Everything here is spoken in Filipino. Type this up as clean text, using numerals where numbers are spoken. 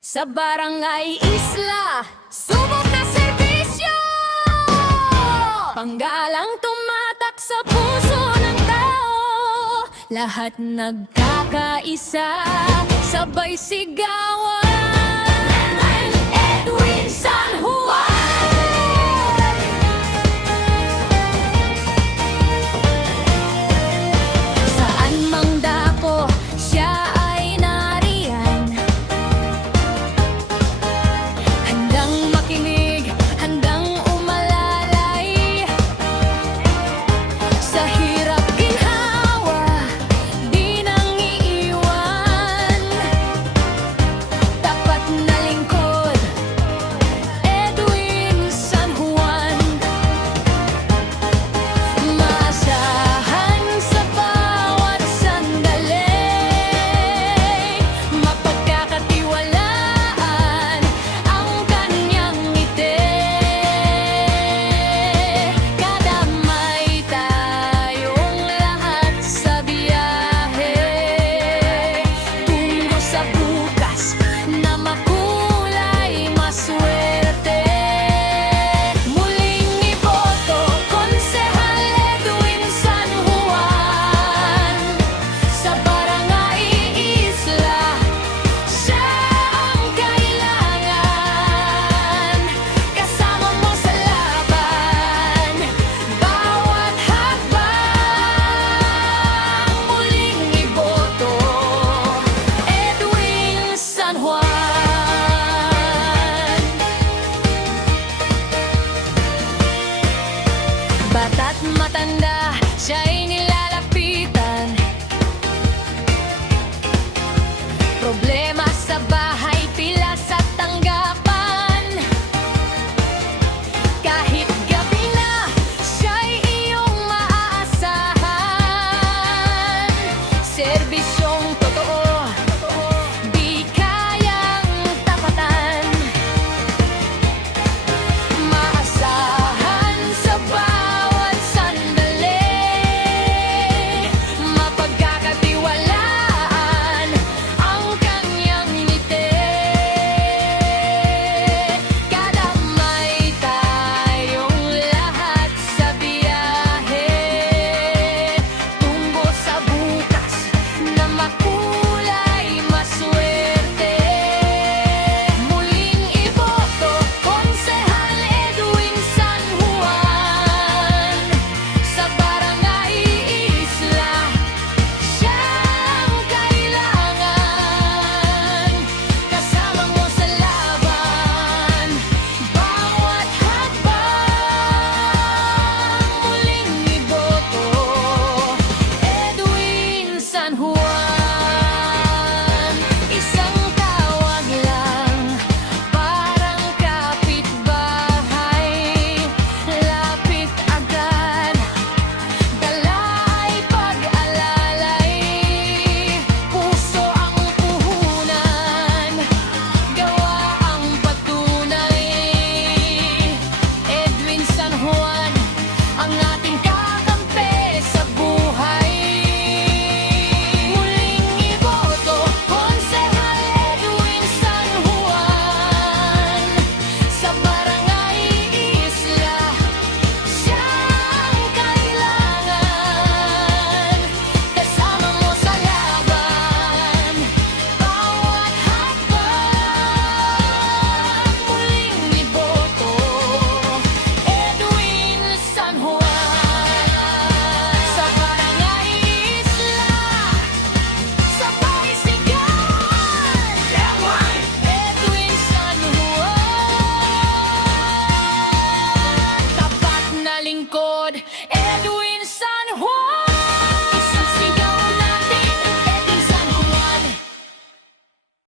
Sa Barangay Isla, subok na serbisyo, panggalang tumatak sa puso ng tao. Lahat nagkakaisa, sabay sigawan. Edwin San Juan, saan mang dako, siya ay nariyan. Handang makinig, handang umalalay. Sa hirap ginhawa, di nang iiwan. Tapat na lingkod, Edwin San Juan. Maasahan sa bawat sandali, mapagkakatiwalaan ang kanyang ngiti. Kadamay tayong lahat sa biyahe, tungo sa bukas na makulay maswerte. Muling iboto, Konsehal Edwin San Juan. Sa Barangay Isla, siya ang kailangan. Kasama mo sa laban, bawat hakbang. Muling iboto, Edwin San Juan. Bata't matanda, siya'y nilalapitan. Problema sa bahay, pila sa tanggapan. Kahit gabi na, siya'y iyong maaasahan. Serbisyong totoo, di kayang tapatan. Maasahan sa bawat sandali, mapagkakatiwalaan ang kanyang ngiti. Kadamay tayong lahat sa biyahe, tungo sa bukas na makulay maswerte. Muling iboto, Konsehal Edwin San Juan. Sa Barangay Isla, siya ang kailangan. Kasama mo sa laban, bawat hakbang. Muling iboto, Edwin San Juan. Isang tawag lang, parang kapitbahay. Lapit agad, dala ay pag-alalay. Puso ang puhunan, gawa ang patunay. Edwin San Juan, ang ating kakampi sa buhay. Muling iboto, Konsehal Edwin San Juan. Sa Barangay Isla, siya ang kailangan. Kasama mo sa laban, bawat hakbang. Muling iboto, Edwin San Juan. Sa Barangay Isla, sabay sigawan. Edwin San Juan. Tapat na lingkod,